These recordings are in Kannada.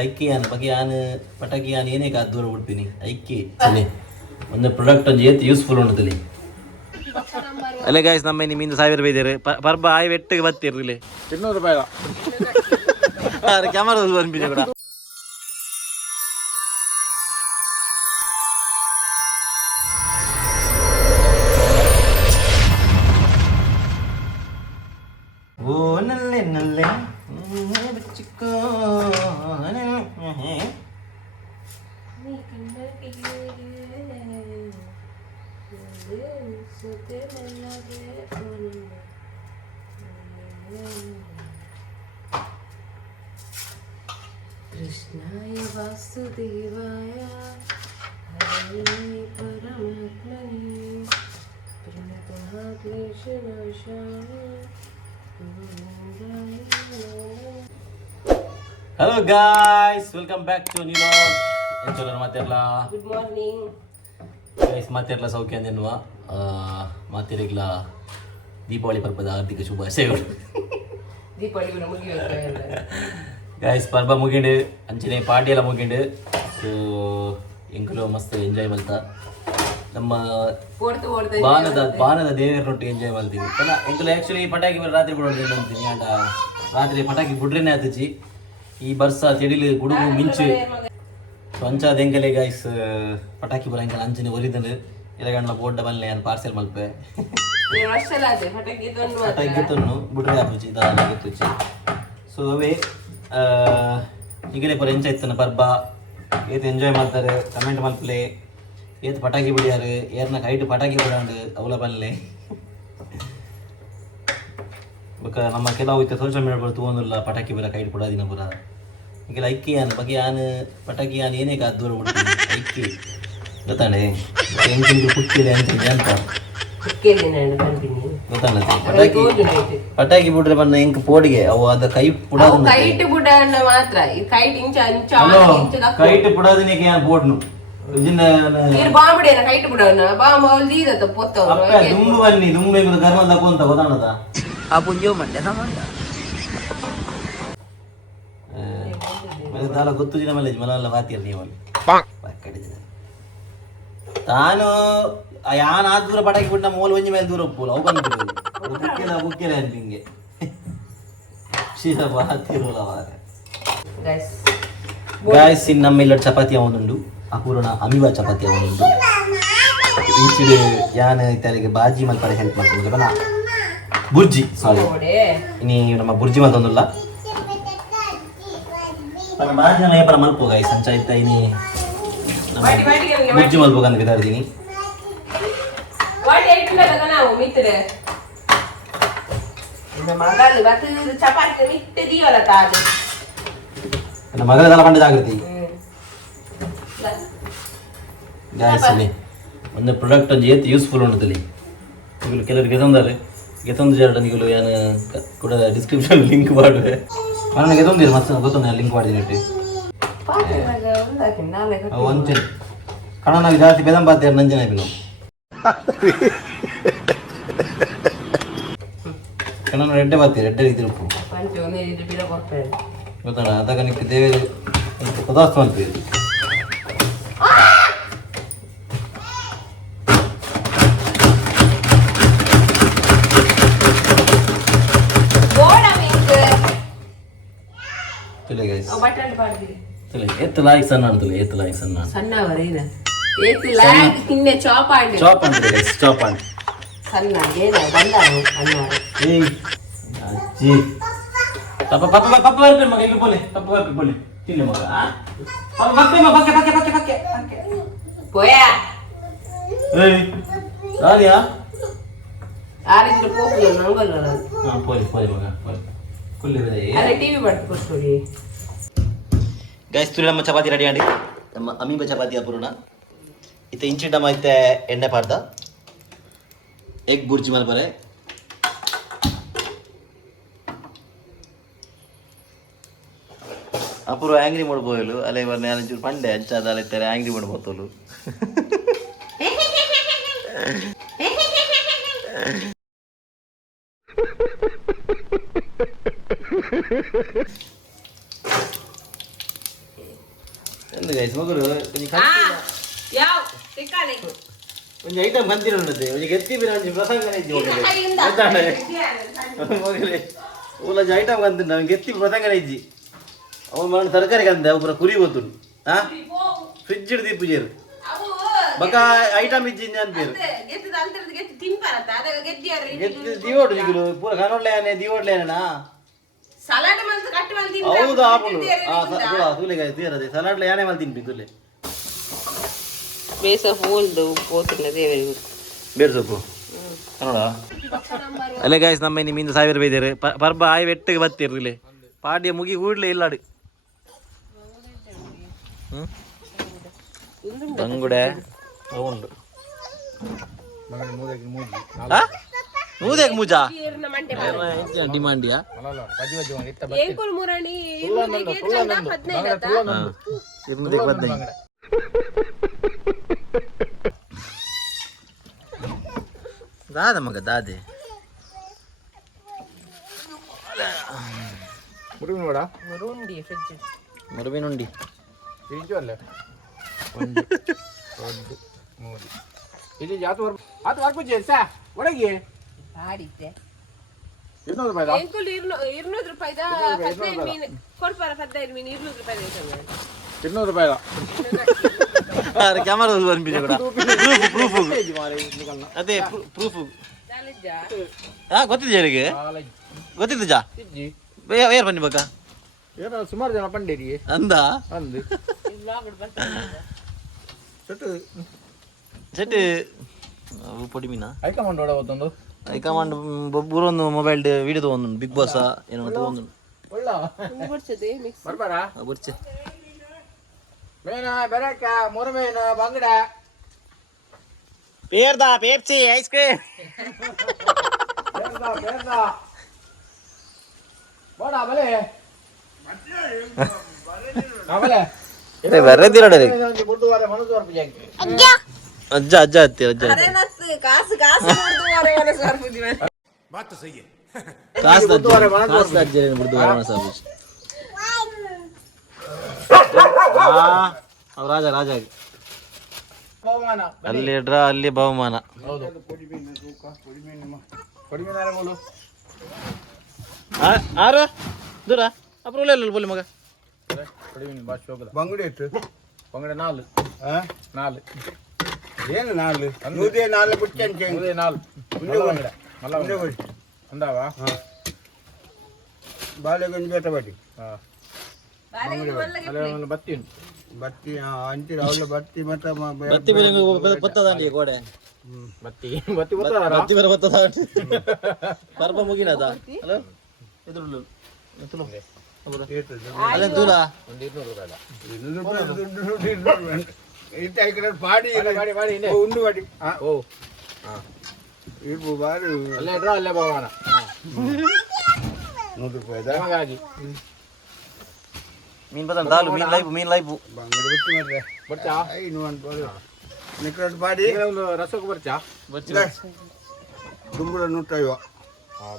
ಐಕ್ಕಿ ಆನ್ ಬಗ್ಗೆ ಆನ್ ಪಟಾಕಿ ಆನ್ ಏನೇ ಕಾದ್ ದೂರ ಬಿಡ್ತೀನಿ ಐಕ್ಕಿ ಒಂದು ಪ್ರಾಡಕ್ಟ್ ಒಂದು ಏತ್ ಯೂಸ್ಫುಲ್ ಉಂಟಲ್ಲಿ ಅಲ್ಲ ಗಾಯ್ಸ್ ನಮ್ಮ ನಿಮ್ಮಿಂದ ಸಾವಿರ ಬೈದಾರೆ ಪರ್ಬ ಆಯ್ ವೆಟ್ಟಿಗೆ ಬತ್ತಿರ್ಲಿ 200 ರೂಪಾಯಿ ಕ್ಯಾಮರಾ ಬಂದ್ಬಿಡಿ ಕೂಡ ಓ ನಲ್ಲೆ ನಲ್ಲೆ ಬಚ್ಚಿಕೋ कृष्णाय वासुदेवाय हरे परमात्मने प्रणतः क्लेशनाशाय hello guys welcome back to new vlog ಏನು ಚಲೋ ಮಾತೆಲ್ಲ ಗುಡ್ ಮಾರ್ನಿಂಗ್ ಗೈಸ್ ಮಾತೆಲ್ಲ ಸೌಖ್ಯ ಅಂದೆನ್ನುವ ಮಾತಿರಗ್ಲ ದೀಪಾವಳಿ ಪರ್ಬದ ಹಾರ್ದಿಕ ಶುಭಾಶಯಗಳು ದೀಪಾವಳಿ ಮುಗಿಯುತ್ತೆ ಗೈಸ್ ಪರ್ಬ ಮುಗಿಂಡು ಅಂಚನೆ ಪಾರ್ಟಿ ಎಲ್ಲ ಮುಗಿಂಡು ಸೊ ಎಂಕಲು ಮಸ್ತ್ ಎಂಜಾಯ್ ಮಲ್ತ ನಮ್ಮ ಬಾನದ ದೇವರೊಟ್ಟಿಗೆ ಎಂಜಾಯ್ ಮಾಡ್ತೀನಿ ಅಲ್ಲ ಎಂಕಲು ಆ್ಯಕ್ಚುಲಿ ಪಟಾಕಿ ರಾತ್ರಿ ಬಿಡೋದು ಅಂತೀನಿ ಅಂಡ ರಾತ್ರಿ ಪಟಾಕಿ ಬಿಡ್ರೇನೆ ಆತಚಿ ಈ ಬರ್ಸ ತಿಡಿಲು ಗುಡುಗು ಮಿಂಚು ಅಂಚಾದ ಎಂಕಲೆ ಗೈಸ್ ಪಟಾಕಿ ಬರ ಎಂಕಲ್ ಅಂಚನೆ ಒರಿದಂಡು ಇರಗಂಡ್ಲ ಬೋಡ್ಡ ಬಲ್ಲೆ ನಾನು ಪಾರ್ಸೆಲ್ ಮಲ್ಪೆ ಪಟಾಕಿ ತೊನ್ನು ಬಿಡ್ರೆ ಆಪುಚಿ ಇದಾಗುತ್ತುಚಿ ಸೊ ಅವೇ ಈಗಲೇ ಪರ ಎಂಚ ಇತ್ತನ ಪರ್ಬ ಏತ್ ಎಂಜಾಯ್ ಮಾಡ್ತಾರೆ ಕಮೆಂಟ್ ಮಲ್ಪಲೆ ಏತ್ ಪಟಾಕಿ ಬಿಡಿಯಾರು ಏರ್ನ ಕೈಟ್ ಪಟಾಕಿ ಬಿಡಾಂಡು ಅವಲ ಬಲ್ಲೆ ನಮ್ಮ ಕೆಲವು ಇತ್ತು ಸೋಷಿಯಲ್ ಮೀಡಿಯಾ ಬರ್ ತಗೊಂಡಿಲ್ಲ ಪಟಾಕಿ ಬರ ಕೈಟ್ ಬಿಡೋದಿನ ಪುರ ಈಗ ಐಕ್ಕಿ ಆನ್ ಬಗ್ಗೆ ಆನ್ ಪಟಾಕಿ ಆನ್ ಏನೇ ಕಾದ್ ದೂರ ಬಿಡ್ತೀನಿ ಐಕ್ಕಿ ಗೊತ್ತಾಣೆ ಎಂಟಿಂಗ್ ಕುಕ್ಕಿಲೆ ಅಂತಿದ್ದೆ ಅಂತ ಗೊತ್ತಾಣೆ ಪಟಾಕಿ ಬಿಡ್ರೆ ಬಣ್ಣ ಎಂಕ್ ಪೋಡಿಗೆ ಅವು ಅದ ಕೈ ಪುಡೋದು ಕೈಟ್ ಬುಡನ್ನ ಮಾತ್ರ ಈ ಕೈಟ್ ಇಂಚ ಇಂಚ ಕೈಟ್ ಪುಡೋದಿನಿಗೆ ಯಾನ್ ಪೋಡ್ನು ಬಾಂಬುಡೇನ ಕೈಟ್ ಬುಡನ್ನ ಬಾಂಬ ದೀದತ ಪೊತ್ತವ ದುಂಬು ಬನ್ನಿ ದುಂಬು ಎಂಬುದು ಕರ್ಮ ತಕೊಂತ ಗೊತ್ತಾಣದ ಆ ಪುಂಜೋ ಮಂಡ್ಯ ಸಂಬಂಧ ದಾಲ ಗೊತ್ತು ಜಿನ ಮೇಲೆ ಮನೆಲ್ಲ ಬಾತಿರ್ ನೀವು ತಾನು ಯಾನ್ ಆ ದೂರ ಪಟಾಕಿ ಬಿಟ್ಟ ಮೋಲ್ ಒಂಜಿ ಮೇಲೆ ದೂರ ಒಪ್ಪುಲ್ಲ ಅವು ಬಂದು ಬುಕ್ಕಿಲ್ಲ ನಿಂಗೆ ಶೀಲ ಬಾತಿರೋಲ್ಲ ಗಾಯ್ಸ್ ಇನ್ನು ನಮ್ಮ ಇಲ್ಲ ಚಪಾತಿ ಅವನುಂಡು ಅಪೂರ್ಣ ಅಮಿವ ಚಪಾತಿ ಅವನುಂಡು ಈಚಿಡು ಯಾನ್ ಇತರಿಗೆ ಬಾಜಿ ಮಲ್ಪರೆ ಹೆಲ್ಪ್ ಮಾಡ್ಕೊಂಡು ಬನ ಬುರ್ಜಿ ಸಾರಿ ಇನಿ ನಮ್ಮ ಬುರ್ಜಿ ಮಲ್ತೊಂದುಲ್ಲ ಬಾಜಿ ನಮ್ಮ ಏಪರ ಮಲ್ಪೋ ಗಾಯ್ಸ್ ಸಂಚ ಇತ್ತ ಇನಿ ಬುರ್ಜಿ ಮಲ್ಪೋಗಂತ ಬಿದ್ದಾಡ್ತೀನಿ ನನ್ನ ಮಗಳೆಲ್ಲ ಪಂಡ ಜಾಗೃತಿ ಗಾಯ್ಸ್ ಒಂದು ಪ್ರಾಡಕ್ಟ್ ಒಂದು ಏತ್ ಯೂಸ್ಫುಲ್ ಉಂಟಲ್ಲಿ ಈಗಲೂ ಕೆಲವರಿಗೆ ಗೆತ್ತೊಂದು ಜಾಡ ನೀವು ಏನು ಕೂಡ ಡಿಸ್ಕ್ರಿಪ್ಷನ್ ಲಿಂಕ್ ಮಾಡುವೆ ನಾನು ಗೆತ್ತೊಂದಿಲ್ಲ ಮತ್ತೆ ಗೊತ್ತೊಂದು ಲಿಂಕ್ ಮಾಡಿದ್ದೀನಿ ಒಂಚೆ ಕಣ ನಾವು ಜಾಸ್ತಿ ಬೆದಂಬಾತ ನಂಜನ ಬಿಲು ಕಣ ರೆಡ್ಡೆ ಬಾತಿ ರೆಡ್ಡೆ ರೀತಿ ಉಪ್ಪು ಗೊತ್ತಾಡ ಅದಾಗ ನಿಕ್ಕೆ ದೇವ ಪದಾರ್ಥ ಮಾಡ್ತೀವಿ ಎತ್ತಲಾಗಿ ಸಣ್ಣ ಅಂತಲ್ಲ ಎತ್ತಲಾಗಿ ಸಣ್ಣ ಸಣ್ಣ ವರೇನ ಎತ್ತಲಾಗಿ ಇನ್ನೆ ಚಾಪಾಂಡ್ ಚಾಪಾಂಡ್ ಚಾಪಾಂಡ್ ಸಣ್ಣ ಏನ ಬಂದಾನು ಸಣ್ಣ ಏಯ್ ಅಜ್ಜಿ ಪಾಪ ಪಾಪ ಪಾಪ ಬರ್ಬೇಕು ಮಗ ಈಗ ಬೋಲೆ ಪಾಪ ಬರ್ಬೇಕು ಬೋಲೆ ತಿನ್ನಿ ಮಗ ಪಾಪ ಬಕ್ಕೆ ಬಕ್ಕೆ ಬಕ್ಕೆ ಬಕ್ಕೆ ಬಕ್ಕೆ ಪೋಯಾ ಏಯ್ ರಾನಿಯಾ ಆರಿದ್ರೆ ಪೋಪುಲ ನಂಗಲ್ಲ ಹಾ ಪೋಯ್ ಪೋಯ್ ಮಗ ಪೋಯ್ ಕುಲ್ಲಿದೆ ಅರೆ ಟಿವಿ ಬಟ್ ಕೊಡ್ತೀವಿ ಗೈಸ್ ತುಳಿ ನಮ್ಮ ಚಪಾತಿ ರೆಡಿ ಆಡಿ ನಮ್ಮ ಅಮೀಬ ಚಪಾತಿ ಅಪೂರ್ಣ ಇತ್ತೆ ಇಂಚಿಡಮ ಐತೆ ಎಣ್ಣೆ ಪಾರ್ದ ಎಗ್ ಬುರ್ಜಿ ಮಲ್ಪರೆ ಅಪೂರ್ವ ಆಂಗ್ರಿ ಮಾಡ್ಬೋಯಲು ಅಲ್ಲೇ ಇವರು ನಾನಂಚೂರು ಪಂಡೆ ಹಂಚಾದ ಅಲ್ಲೈತಾರೆ ಆಂಗ್ರಿ ಮಾಡ್ಬೋತಲು ಎಂತ ಗೈಸ್ ಮಗರು ಯಾವ ತಿಕ್ಕಾಲೆ ಒಂಜಿ ಐಟಮ್ ಕಂತಿರೋಣತೆ ಒಂಜಿ ಗೆತ್ತಿ ಬಿರ ಒಂಜಿ ಪ್ರಸಂಗನೆ ಇಜ್ಜಿ ಮಗಲೇ ಓಲಜಿ ಐಟಮ್ ಕಂತ ನಾವು ಗೆತ್ತಿ ಪ್ರಸಂಗನೆ ಇಜ್ಜಿ ಅವನು ಮನ ತರಕಾರಿ ಕಂದ ಒಬ್ಬರ ಕುರಿ ಗೊತ್ತು ಹಾ ಫ್ರಿಡ್ಜ್ ಹಿಡ್ದು ಪೂಜೆರು ಬಕ ಐಟಮ್ ಇಜ್ಜಿ ಅನ್ಪೇರು ಗೆತ್ತಿ ದಿವೋಡು ಜಿಗುಲು ಪೂರ ಕನೋಡ್ಲೇನೆ ದಿವೋಡ್ಲೇನಾ ಸಲಾಡ್ ಮಂತ ಕಟ್ಟಿ ಮಂತ ಹೌದು ಆಪುಂಡು ತೂಲೆ ಗಾಯ ತೀರದೆ ಸಲಾಡ್ಲ ಯಾನೆ ಮಲ್ ತಿನ್ಪಿ ತುಲೆ ಬೇಸ ಹೋಲ್ದು ಪೋತುನ ದೇವರಿಗೆ ಬೇರೆ ಸೊಪ್ಪು ಕನ್ನಡ ಅಲ್ಲೇ ಗಾಯ್ಸ್ ನಮ್ಮ ನಿಮ್ಮಿಂದ ಸಾವಿರ ಬೈದೇರು ಪರ್ಬ ಆಯ್ வெட்டுக்கு ಬತ್ತಿರ್ಲಿ ಪಾಡ್ಯ ಮುಗಿ ಕೂಡ್ಲೆ ಇಲ್ಲಾಡು ಬಂಗುಡೆ ಉಂಡು ಮೂದೇಕ್ ಮೂಜಾ ಡಿಮಾಂಡಿಯಾ ಏಂಕುಲ್ ಮುರಣಿ 215 ದಾದ ಮಗ ದಾದೆ ಮುರುಬಿನುಂಡಿ ఇది ఆత వరకు చేసా ಒಳಗೆ ಆಡಿದ್ದೆ 200 ರೂಪಾಯಿ ಏಂಕುಲ್ 200 ರೂಪಾಯಿದ 15 ಮೀನು ಕೊರ್ಪರ 15 ಮೀನು 200 ರೂಪಾಯಿ ದೇತಂಗ 200 ರೂಪಾಯಿ ಅರೆ ಕ್ಯಾಮೆರಾ ಬಂದ್ಬಿಡಿ ಕೂಡ ಪ್ರೂಫ್ ಅದೇ ಪ್ರೂಫ್ ಗೊತ್ತಿದೆ ಯಾರಿಗೆ ಗೊತ್ತಿದ್ದು ಜಾ ಏರ್ ಬನ್ನಿ ಬಕ್ಕ ಏನೋ ಸುಮಾರು ಜನ ಬಂದಿರಿ ಅಂದ ಅಂದು ಸೆಟ್ ಪೊಡಿ ಮೀನಾ ಹೈಕಮಾಂಡ್ ಓಡೋದೊಂದು ಹೈಕಮಾಂಡ್ ಬೊಬ್ಬರೊಂದು ಮೊಬೈಲ್ ವಿಡಿಯೋ ತಗೊಂಡು ಬಿಗ್ ಬಾಸ್ ಏನೋ ತಗೊಂಡು ಒಂದು ಬರ್ಚದೆ ಮಿಕ್ಸ್ ಬರ್ಬಾರಾ ಬರ್ಚೆ ಮೇನ ಬೆರಕ ಮುರುಮೇನ ಬಂಗಡ ಪೇರ್ದ ಪೇಪ್ಸಿ ಐಸ್ ಕ್ರೀಮ್ ಬೇರ್ದ ಬೋಡ ಬಲೆ ಆಮೇಲೆ ಬರದಿರೋಡೆ ಬುಧವಾರ ಮನಸ್ವಾರ ಪೂಜೆ ಅಜ್ಜ ಅಜ್ಜ ಹತ್ತಿ ಅಜ್ಜ ಕಾಸು ಕಾಸು ಬುಧವಾರ ಮನಸ್ವಾರ ಪೂಜೆ ಕಾಸು ಅಜ್ಜ ಬುಧವಾರ ಮನಸ್ವಾರ ಪೂಜೆ ರಾಜ ರಾಜ ಬಹುಮಾನ ಅಲ್ಲಿ ಡ್ರಾ ಅಲ್ಲಿ ಬಹುಮಾನ ಹೌದು ಕೊಡಿಮೀನಾರೆ ಬೋಲು ಆರು ದೂರ ಅಪ್ರೂವಲ್ ಇಲ್ಲ ಬೋಲಿ ಮಗ ಕೊಡಿಮೀನು ಬಾಸ್ ಹೋಗಲ್ಲ ಬಂಗುಡೆ ಇತ್ತು ಬಂಗಡ 4 ಏನು 4 ನೂದೇ 4 ಬಿಟ್ಟು ಅಂಚೆ 4 ಬಂಗಡ ಮಲ್ಲ ಅಂದಾವಾ ಬಾಳೆಗೊಂದು ಬೇಟ ಬಾಟಿ ಬತ್ತಿ ಬತ್ತಿ ಅಂಚಿರ ಅವಳ ಬತ್ತಿ ಮತ್ತೆ ಬತ್ತಿ ಬತ್ತದಾಂಡಿ ಗೋಡೆ ಬತ್ತಿ ಬತ್ತಿ ಗೊತ್ತಾರ ಬತ್ತಿ ಬರ ಬತ್ತದ ಪರ್ಬ ಮುಗಿನದ ಹಲೋ ಎದುರು ಅಲ್ಲ ದೂರ ಒಂದು 200 ರೂಪಾಯಿ ಪಾಡಿ ಉಂಡು ಬಾಡಿ ಓ ಇರ್ಬು ಬಾರಿ ಅಲ್ಲೇ ಡ್ರಾ ಅಲ್ಲೇ ಬಹುಮಾನ 100 ರೂಪಾಯಿ ಹಾಗಾಗಿ ಮೀನ್ ಬದಲ್ ದಾಲು ಮೀನ್ ಲೈಫು ಬಂಗುಡೆ ಬಿಟ್ಟು ಮಾರ್ರೆ ಬರ್ಚಾ ಐನು ಅನ್ಬೋದು ನಿಕ್ರಟ್ ಬಾಡಿ ಒಂದು ರಸಕ್ಕೆ ಬರ್ಚಾ ದುಂಬುಳ 150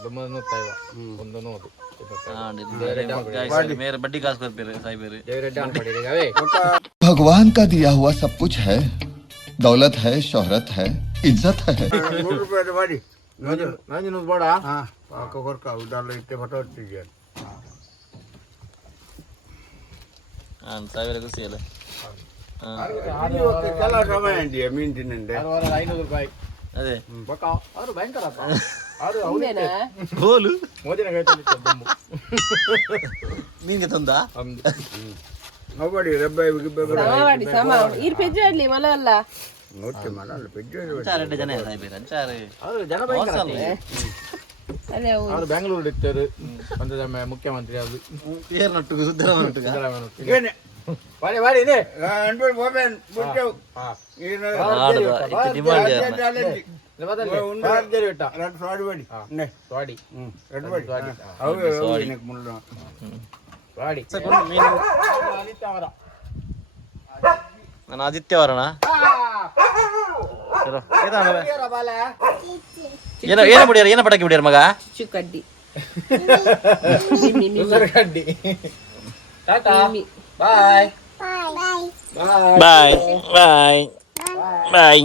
ದುಮ್ಮದ 150 ಒಂದು 100 मेरे बड्डी कास कोरपर साइबर भगवान का दिया हुआ सब कुछ है दौलत है शोहरत है इज्जत है 100 ರೂಪಾಯಿ ಬಾಡಿ ನಂಜನೂರು ಬೇಡ ಪಾಕ ಕೊರ್ಕ ಉದಾಲ ಇಟ್ಟೆ ಫೋಟೋ ಹೊತ್ತಿದ್ಯಾ ಸಾವಿರ ಖುಷಿ ಅಲ್ಲ ಕೆಲ ಸಮಯ ಇದೆಯಾ ಮೀನು ತಿನ್ನಂಡೆ 500 ರೂಪಾಯಿ ಅದೇ ಬಕ್ಕ ಅವರು ಭಯಂಕರ ಗೋಲು ಮೋದಿನ ದುಮ್ಮು ನಿನ್ಗೆ ತಂದ ಅವಡಿ ರಬ್ಬೆ ಸಮಾವಾಡಿ ಸಮ ಇರ್ ಪೆಜ್ಜೆ ಆಡ್ಲಿ ಮಲ ಅಲ್ಲ ನೋಡ್ತೆ ಮನಲ್ಲ ಪೆಜ್ಜೆ ಅಂಚಾರು ಜನ ಸಾಯ್ಬೇರು ಅಂಚಾರು ಅವರು ಜನ ಭಯಂಕರ ಅದೇ ಅವರು ಬೆಂಗಳೂರು ಇರ್ತಾರೆ ಒಂದು ಮುಖ್ಯಮಂತ್ರಿ ಅದು ಏರ್ ನಟ್ಟು ಸುದ್ದರಾಮನಟ್ಟು ಏನೇ ಬಾಡಿ ಬಾಡಿ ಇದೆ ಅಂಡ್ಬಲ್ ಮೊಬೈಲ್ ಬಿಟ್ಟು ಏನು ಡಿಮಾಂಡ್ రెండు సాడి పడి సాడి రెండు పడి అవి నీకు ముళ్ళు సాడి ನಾನು ಆದಿತ್ಯವರಣ ಏನ ಬಿಡಿಯಾರ ಏನ ಪಟಾಕಿ ಬಿಡಿಯಾರ ಮಗ ಚುಕ್ಕಡ್ಡಿ ಕಡ್ಡಿ ಟಾಟಾ ಬಾಯ್ ಬಾಯ್ ಬಾಯ್ ಬಾಯ್ ಬಾಯ್